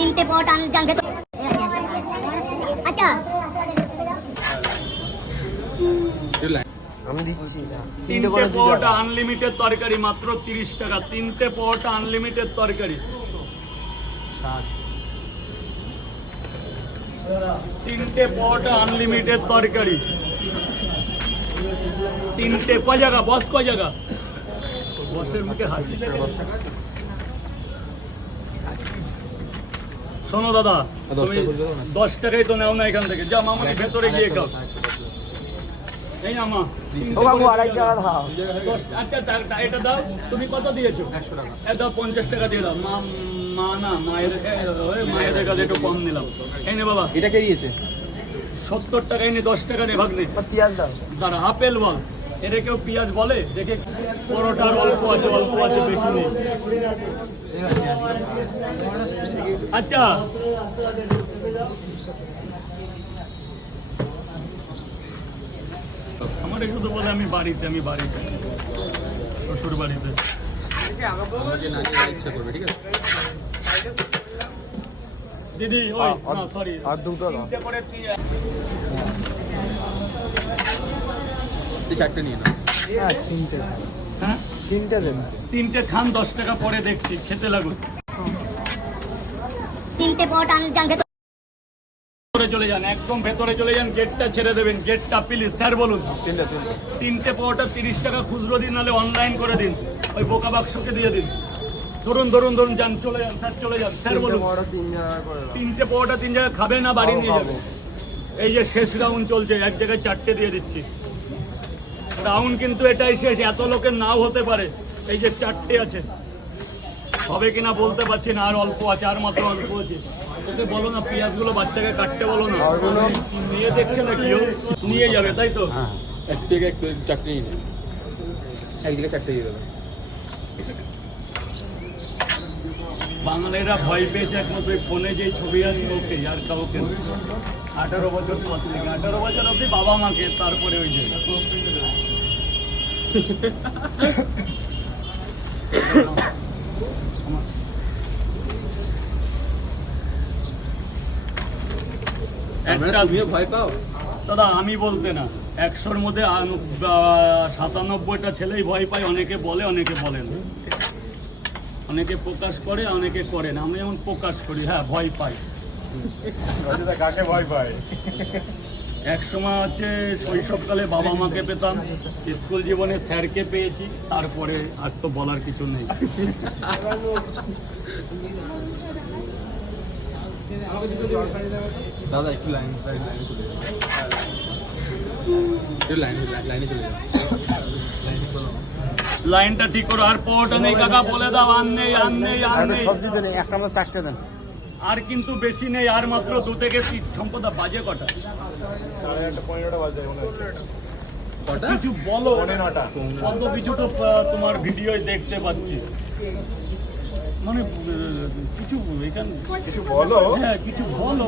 তিনটে পট আনজান ভেতর। আচ্ছা আমি দিচ্ছি তিনটে পট আনলিমিটেড তরকারি মাত্র 30 টাকা। তিনটে পট আনলিমিটেড তরকারি, তিনটে পট আনলিমিটেড তরকারি, তিনটে ক জায়গা বস, ক জায়গা বসের মুখে হাসি। শোনো দাদা, তুমি 10 টাকাই তো নেও না এখান থেকে, যা মামনি ভেতরে গিয়ে খাও। এই না মা, আচ্ছা এটা দাও। তুমি কত দিয়েছো? 100 টাকা। দাও 50 টাকা দিয়ে দাও। মা না, মায়েদের কাছে একটু কম নিলাম। এই নে বাবা, এটা কে দিয়েছে? 70 টাকা। এই নে 10 টাকা নে, ভাগ নে। পেঁয়াজ দাও। দাঁড়া, আপেল বল। এর কেউ পেঁয়াজ বলে? দেখে পরোটার অল্প আছে, অল্প আছে, বেশি নেই। আচ্ছা আমার শুধু বলে আমি বাড়িতে শ্বশুর বাড়িতে। দিদি ওই না, সরি, আর দুটো দাও। তিনটে করে চারটে নিয়ে নাও। হ্যাঁ, তিনটে। হ্যাঁ, তিনটে দেন। তিনটে খান, 10 টাকা পরে দেখছি, খেতে লাগুন। তিনটে পট আনজান ভেতর। ভেতরে চলে যান, একদম ভেতরে চলে যান। গেটটা ছেড়ে দেবেন, গেটটা প্লিজ। স্যার বলুন। তিনটে পরোটা 30 টাকা খুচরো দিন, নাহলে অনলাইন করে দিন, ওই বোকা বাক্সকে দিয়ে দিন। ধরুন যান, চলে যান স্যার, চলে যান। স্যার বলুন। তিনটে পরোটা 3 জায়গায় খাবে না বাড়ি নিয়ে যাবে। এই যে শেষ রাউন্ড চলছে, এক জায়গায় 4টে দিয়ে দিচ্ছি। রাউন্ড কিন্তু এটাই শেষ, এত লোকের নাও হতে পারে। এই যে 4টে আছে, হবে কিনা বলতে পারছি না, আর অল্প আছে, আর মাত্র অল্প আছে। তোকে বলো না পেঁয়াজগুলো বাচ্চাকে কাটতে বলো না, নিয়ে দেখছে না কেউ, নিয়ে যাবে তাই তো। একটু 4টে নিয়ে একদিকে 4টে দিয়ে দেবে। বাঙালিরা ভয় পেয়েছে একমাত্র ফোনে যে ছবি আছে ওকে, আর কাউকে। 18 বছর পর থেকে 18 বছর অব্দি বাবা মাকে, তারপরে ওই যে ভয় পাও দাদা? আমি বলতে না, 100-র মধ্যে 97টা ছেলেই ভয় পায়। অনেকে বলে, অনেকে বলে না, অনেকে প্রকাশ করে, অনেকে করে না। আমি যেমন প্রকাশ করি, হ্যাঁ ভয় পাই। কাকে ভয় পায়? এক সময় হচ্ছে শৈশবকালে বাবা মাকে পেতাম, স্কুল জীবনে স্যারকে পেয়েছি, তারপরে আর তো বলার কিছু নেই। দাদা একটু লাইনে চলে যাও। লাইনটা ঠিক করো। আর পরোটা নেই কাকা, বলে দাও। আর নেই, আর নেই, আর নেই। একটা আমরা 4টে দেন। আর কিন্তু বেশি নেই, আর মাত্র 2 থেকে 3। সম্পদা বাজে কটা? 15টা বাজে মনে হচ্ছে। কিছু বলো, কত কিছু তো তোমার ভিডিও দেখতে পাচ্ছি। মানে কিছু এখানে কিছু বলো। হ্যাঁ, কিছু বলো।